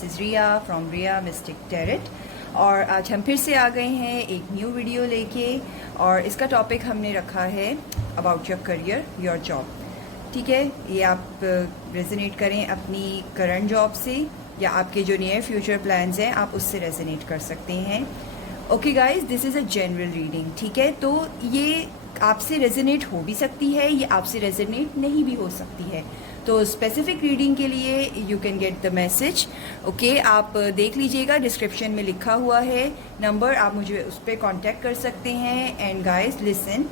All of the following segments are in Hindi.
This is Riya from Riya mystic tarot. और आज हम फिर से आ गए हैं एक न्यू वीडियो लेके, और इसका टॉपिक हमने रखा है about your career, your job. ठीक है, ये आप रेजोनेट करें अपनी करंट जॉब से या आपके जो नियर फ्यूचर प्लान्स हैं आप उससे रेजोनेट कर सकते हैं। Okay guys, this is a general reading. ठीक है, तो ये आपसे रेजोनेट हो भी सकती है, ये आपसे रेजोनेट नहीं भी हो सकती है। तो स्पेसिफिक रीडिंग के लिए you can get the message. Okay, आप देख लीजिएगा, डिस्क्रिप्शन में लिखा हुआ है नंबर, आप मुझे उस पर कॉन्टैक्ट कर सकते हैं। एंड गाइस लिसन,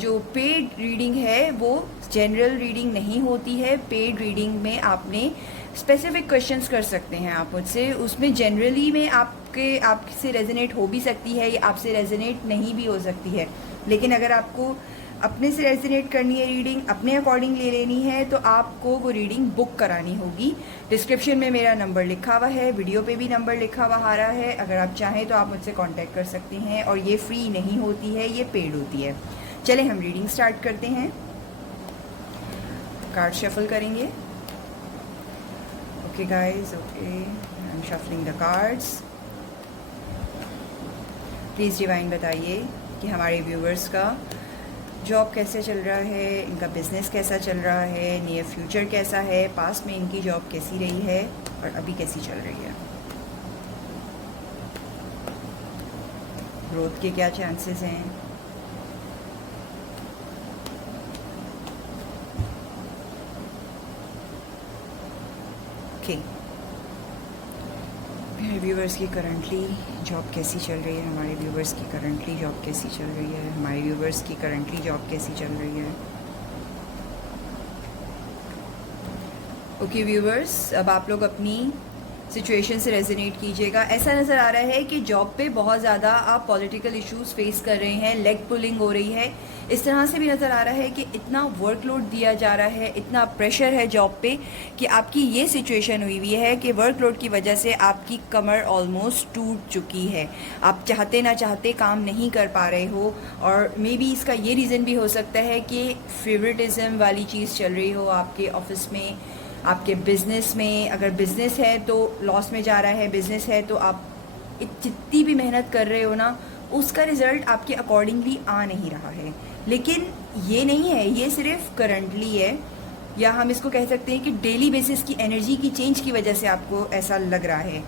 जो पेड रीडिंग है वो जनरल रीडिंग नहीं होती है। पेड रीडिंग में आपने स्पेसिफिक क्वेश्चंस कर सकते हैं आप मुझसे, उसमें जनरली में आपसे रेजोनेट हो भी सकती है या आपसे रेजोनेट नहीं भी हो सकती है। लेकिन अगर आपको अपने से रेजोनेट करनी है रीडिंग, अपने अकॉर्डिंग ले लेनी है, तो आपको वो रीडिंग बुक करानी होगी। डिस्क्रिप्शन में मेरा नंबर लिखा हुआ है, वीडियो पे भी नंबर लिखा हुआ आ रहा है। अगर आप चाहें तो आप मुझसे कांटेक्ट कर सकते हैं, और ये फ्री नहीं होती है, ये पेड होती है। चले हम रीडिंग स्टार्ट करते हैं। कार्ड शफल करेंगे। Okay guys, okay, I am shuffling the cards. Please divine बताइए कि हमारे व्यूवर्स का जॉब कैसे चल रहा है, इनका बिजनेस कैसा चल रहा है, नियर फ्यूचर कैसा है, पास्ट में इनकी जॉब कैसी रही है और अभी कैसी चल रही है, ग्रोथ के क्या चांसेस हैं। ओके, मेरे व्यूवर्स की करंटली जॉब कैसी चल रही है, हमारे व्यूवर्स की करंटली जॉब कैसी चल रही है, हमारे व्यूवर्स की करंटली जॉब कैसी चल रही है। ओके व्यूवर्स, अब आप लोग अपनी सिचुएशन से रेजोनेट कीजिएगा। ऐसा नज़र आ रहा है कि जॉब पे बहुत ज़्यादा आप पॉलिटिकल इश्यूज फेस कर रहे हैं, लेग पुलिंग हो रही है। इस तरह से भी नज़र आ रहा है कि इतना वर्कलोड दिया जा रहा है, इतना प्रेशर है जॉब पे कि आपकी ये सिचुएशन हुई है कि वर्कलोड की वजह से आपकी कमर ऑलमोस्ट टूट चुकी है। आप चाहते ना चाहते काम नहीं कर पा रहे हो, और मे बी इसका ये रीज़न भी हो सकता है कि फेवरेटिज़म वाली चीज़ चल रही हो आपके ऑफिस में, आपके बिज़नेस में। अगर बिज़नेस है तो लॉस में जा रहा है, बिज़नेस है तो आप जितनी भी मेहनत कर रहे हो ना, उसका रिज़ल्ट आपके अकॉर्डिंगली आ नहीं रहा है। लेकिन ये नहीं है, ये सिर्फ करंटली है, या हम इसको कह सकते हैं कि डेली बेसिस की एनर्जी की चेंज की वजह से आपको ऐसा लग रहा है।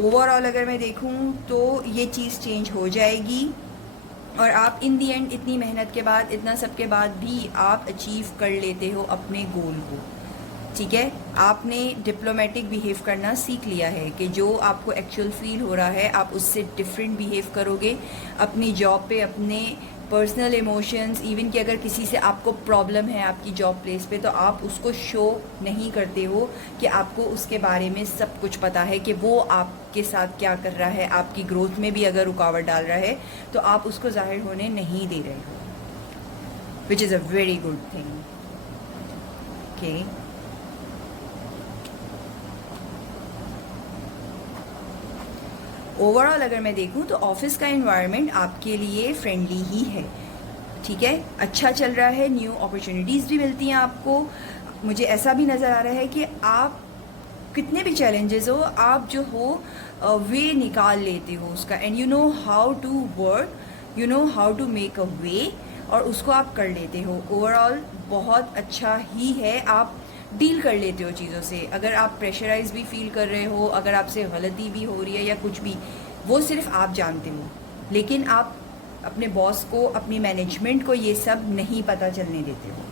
ओवरऑल अगर मैं देखूं तो ये चीज़ चेंज हो जाएगी, और आप इन दी एंड इतनी मेहनत के बाद, इतना सब के बाद भी आप अचीव कर लेते हो अपने गोल को। ठीक है, आपने डिप्लोमेटिक बिहेव करना सीख लिया है कि जो आपको एक्चुअल फील हो रहा है आप उससे डिफरेंट बिहेव करोगे अपनी जॉब पे, अपने पर्सनल इमोशंस। इवन कि अगर किसी से आपको प्रॉब्लम है आपकी जॉब प्लेस पे, तो आप उसको शो नहीं करते हो कि आपको उसके बारे में सब कुछ पता है, कि वो आपके साथ क्या कर रहा है, आपकी ग्रोथ में भी अगर रुकावट डाल रहा है तो आप उसको जाहिर होने नहीं दे रहे हो, which is a very good thing. Okay, overall अगर मैं देखूं तो ऑफिस का एनवायरनमेंट आपके लिए फ्रेंडली ही है। ठीक है, अच्छा चल रहा है, न्यू अपॉर्चुनिटीज़ भी मिलती हैं आपको। मुझे ऐसा भी नज़र आ रहा है कि आप कितने भी चैलेंजेस हो, आप जो हो वे निकाल लेते हो उसका, and you know how to work, you know how to make a way, और उसको आप कर लेते हो। ओवरऑल बहुत अच्छा ही है, आप डील कर लेते हो चीज़ों से। अगर आप प्रेशराइज भी फील कर रहे हो, अगर आपसे गलती भी हो रही है या कुछ भी, वो सिर्फ आप जानते हो, लेकिन आप अपने बॉस को, अपनी मैनेजमेंट को ये सब नहीं पता चलने देते हो।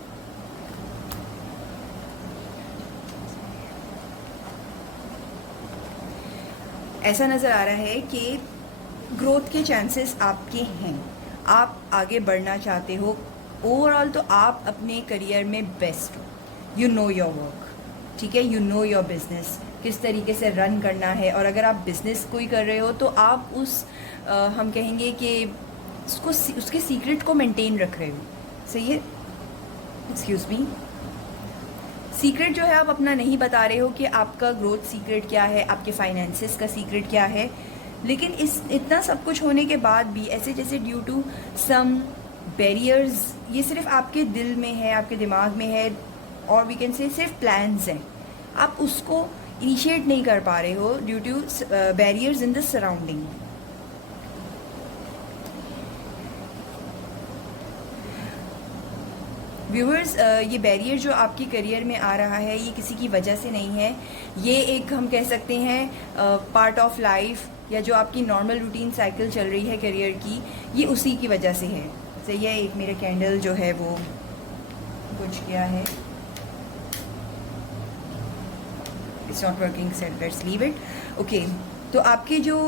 ऐसा नज़र आ रहा है कि ग्रोथ के चांसेस आपके हैं, आप आगे बढ़ना चाहते हो। ओवरऑल तो आप अपने करियर में बेस्ट हो, यू नो योर वर्क। ठीक है, यू नो योर बिजनेस, किस तरीके से रन करना है। और अगर आप बिजनेस कोई कर रहे हो तो आप उस हम कहेंगे कि उसके सीक्रेट को मेंटेन रख रहे हो। सही है, एक्सक्यूज़ मी, सीक्रेट जो है आप अपना नहीं बता रहे हो कि आपका ग्रोथ सीक्रेट क्या है, आपके फाइनेंसेस का सीक्रेट क्या है। लेकिन इतना सब कुछ होने के बाद भी ऐसे जैसे ड्यू टू सम बैरियर्स, ये सिर्फ आपके दिल में है, आपके दिमाग में है, और वी कैन से सिर्फ प्लान्स हैं। आप उसको इनिशिएट नहीं कर पा रहे हो due to barriers in the surrounding. Viewers, ये बैरियर जो आपके करियर में आ रहा है ये किसी की वजह से नहीं है, ये एक हम कह सकते हैं पार्ट ऑफ लाइफ, या जो आपकी नॉर्मल रूटीन साइकिल चल रही है करियर की, ये उसी की वजह से है। तो ये एक मेरा कैंडल जो है वो कुछ क्या है, it's not working, set let's leave it. Okay, तो आपके जो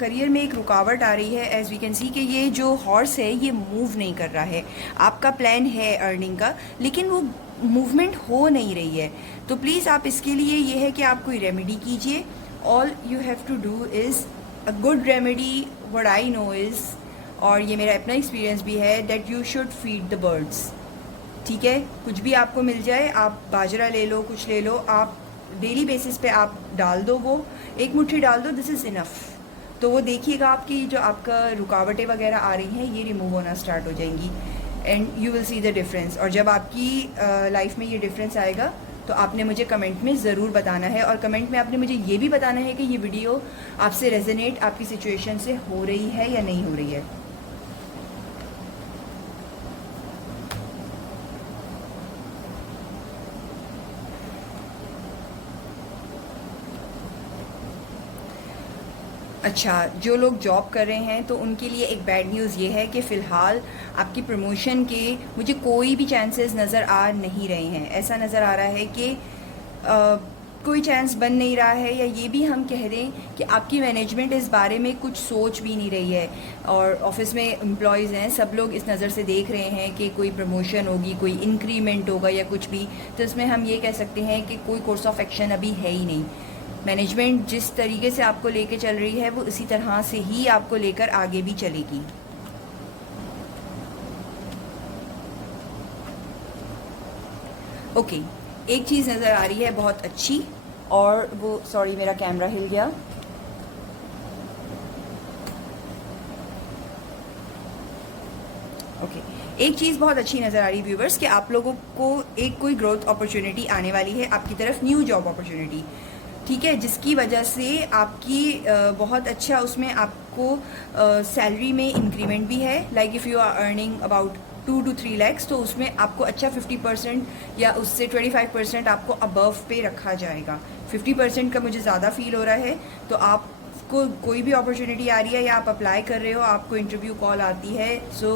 करियर में एक रुकावट आ रही है, एज वी कैन सी कि ये जो हॉर्स है ये मूव नहीं कर रहा है। आपका प्लान है अर्निंग का, लेकिन वो मूवमेंट हो नहीं रही है। तो प्लीज़ आप इसके लिए ये है कि आप कोई रेमेडी कीजिए। All you have to do is a good remedy, what I know is, और ये मेरा अपना एक्सपीरियंस भी है, that you should feed the birds. ठीक है, कुछ भी आपको मिल जाए, आप बाजरा ले लो, कुछ ले लो, आप डेली बेसिस पे आप डाल दो, वो एक मुट्ठी डाल दो, दिस इज़ इनफ। तो वो देखिएगा आपकी जो आपका रुकावटें वगैरह आ रही हैं ये रिमूव होना स्टार्ट हो जाएंगी, and you will see the difference. और जब आपकी लाइफ में ये डिफरेंस आएगा तो आपने मुझे कमेंट में ज़रूर बताना है, और कमेंट में आपने मुझे ये भी बताना है कि ये वीडियो आपसे रेजोनेट आपकी सिचुएशन से हो रही है या नहीं हो रही है। अच्छा, जो लोग जॉब कर रहे हैं तो उनके लिए एक बैड न्यूज़ ये है कि फ़िलहाल आपकी प्रमोशन के मुझे कोई भी चांसेस नज़र आ नहीं रहे हैं। ऐसा नज़र आ रहा है कि कोई चांस बन नहीं रहा है, या ये भी हम कह दें कि आपकी मैनेजमेंट इस बारे में कुछ सोच भी नहीं रही है। और ऑफिस में एम्प्लॉयज़ हैं, सब लोग इस नज़र से देख रहे हैं कि कोई प्रमोशन होगी, कोई इंक्रीमेंट होगा या कुछ भी, तो इसमें हम ये कह सकते हैं कि कोई कोर्स ऑफ एक्शन अभी है ही नहीं। मैनेजमेंट जिस तरीके से आपको लेके चल रही है वो इसी तरह से ही आपको लेकर आगे भी चलेगी। ओके, एक चीज़ नज़र आ रही है बहुत अच्छी, और वो, सॉरी मेरा कैमरा हिल गया। ओके, एक चीज़ बहुत अच्छी नज़र आ रही है व्यूवर्स कि आप लोगों को एक कोई ग्रोथ अपॉर्चुनिटी आने वाली है आपकी तरफ, न्यू जॉब अपॉर्चुनिटी, ठीक है, जिसकी वजह से आपकी बहुत अच्छा उसमें आपको सैलरी में इंक्रीमेंट भी है। Like if you are earning about 2 to 3 lakhs, तो उसमें आपको अच्छा 50% या उससे 25% आपको अबव पे रखा जाएगा। 50% का मुझे ज़्यादा फील हो रहा है। तो आपको कोई भी अपॉर्चुनिटी आ रही है या आप अप्लाई कर रहे हो, आपको इंटरव्यू कॉल आती है, so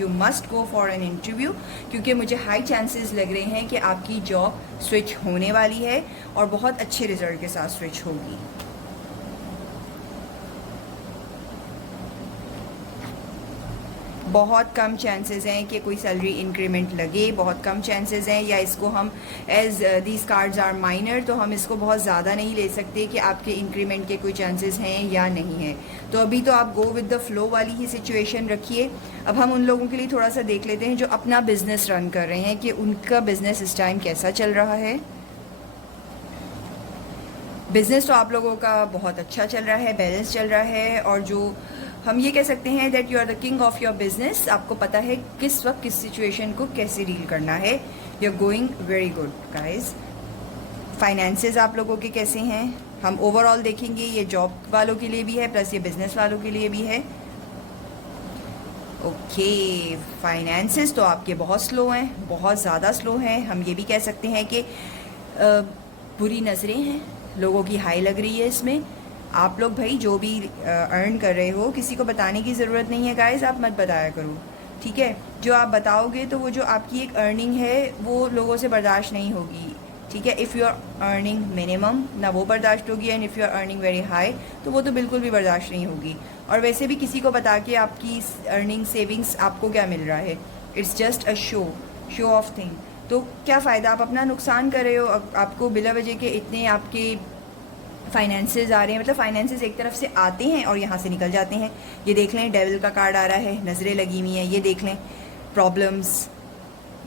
you must go for an interview, क्योंकि मुझे हाई चांसेस लग रहे हैं कि आपकी जॉब स्विच होने वाली है और बहुत अच्छे रिजल्ट के साथ स्विच होगी। बहुत कम चांसेस हैं कि कोई सैलरी इंक्रीमेंट लगे, बहुत कम चांसेस हैं, या इसको हम as these cards are minor, तो हम इसको बहुत ज़्यादा नहीं ले सकते कि आपके इंक्रीमेंट के कोई चांसेस हैं या नहीं हैं। तो अभी तो आप गो विद द फ्लो वाली ही सिचुएशन रखिए। अब हम उन लोगों के लिए थोड़ा सा देख लेते हैं जो अपना बिजनेस रन कर रहे हैं कि उनका बिजनेस इस टाइम कैसा चल रहा है। बिज़नेस तो आप लोगों का बहुत अच्छा चल रहा है, बैलेंस चल रहा है, और जो हम ये कह सकते हैं that you are the king of your business. आपको पता है किस वक्त किस सिचुएशन को कैसे डील करना है। You are going very good guys. Finances आप लोगों के कैसे हैं हम ओवरऑल देखेंगे, ये जॉब वालों के लिए भी है प्लस ये बिजनेस वालों के लिए भी है। ओके, फाइनेंसेस तो आपके बहुत स्लो हैं, बहुत ज़्यादा स्लो हैं। हम ये भी कह सकते हैं कि बुरी नज़रें हैं, लोगों की हाई लग रही है इसमें। आप लोग भाई जो भी अर्न कर रहे हो, किसी को बताने की ज़रूरत नहीं है गाइस, आप मत बताया करो, ठीक है। जो आप बताओगे तो वो जो आपकी एक अर्निंग है वो लोगों से बर्दाश्त नहीं होगी, ठीक है। If you are earning minimum, ना वो बर्दाश्त होगी, and if you are earning very high तो वो तो बिल्कुल भी बर्दाश्त नहीं होगी। और वैसे भी किसी को बता के आपकी अर्निंग सेविंग्स आपको क्या मिल रहा है, it's just a show off thing. तो क्या फ़ायदा, आप अपना नुकसान कर रहे हो। आपको बिला वजह के इतने आपके फाइनेंसेस आ रहे हैं, मतलब फाइनेंसेस एक तरफ से आते हैं और यहाँ से निकल जाते हैं। ये देख लें, डेविल का कार्ड आ रहा है, नज़रें लगी हुई हैं। ये देख लें, प्रॉब्लम्स,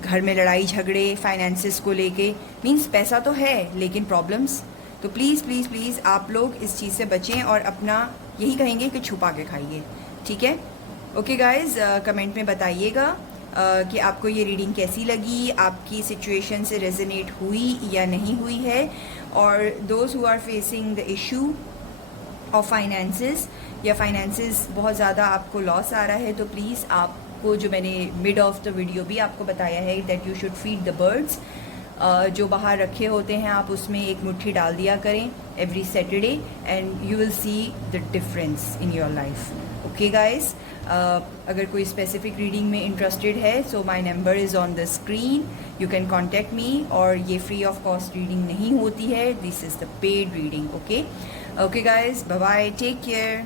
घर में लड़ाई झगड़े फाइनेंसेस को लेके, मींस पैसा तो है लेकिन प्रॉब्लम्स। तो प्लीज़ प्लीज़ प्लीज़ आप लोग इस चीज़ से बचें और अपना यही कहेंगे कि छुपा के खाइए, ठीक है। ओके गाइज़, कमेंट में बताइएगा कि आपको ये रीडिंग कैसी लगी, आपकी सिचुएशन से रेजोनेट हुई या नहीं हुई है। और those who are facing the issue of finances या फाइनेंसेस बहुत ज़्यादा आपको लॉस आ रहा है, तो प्लीज़ आपको जो मैंने मिड ऑफ द वीडियो भी आपको बताया है that you should feed the birds, जो बाहर रखे होते हैं आप उसमें एक मुट्ठी डाल दिया करें every Saturday and you will see the difference in your life. Okay guys, अगर कोई स्पेसिफिक रीडिंग में इंटरेस्टेड है so my number is on the screen, you can contact me. और ये फ्री ऑफ कॉस्ट रीडिंग नहीं होती है, this is the paid reading. Okay okay guys, bye bye, take care.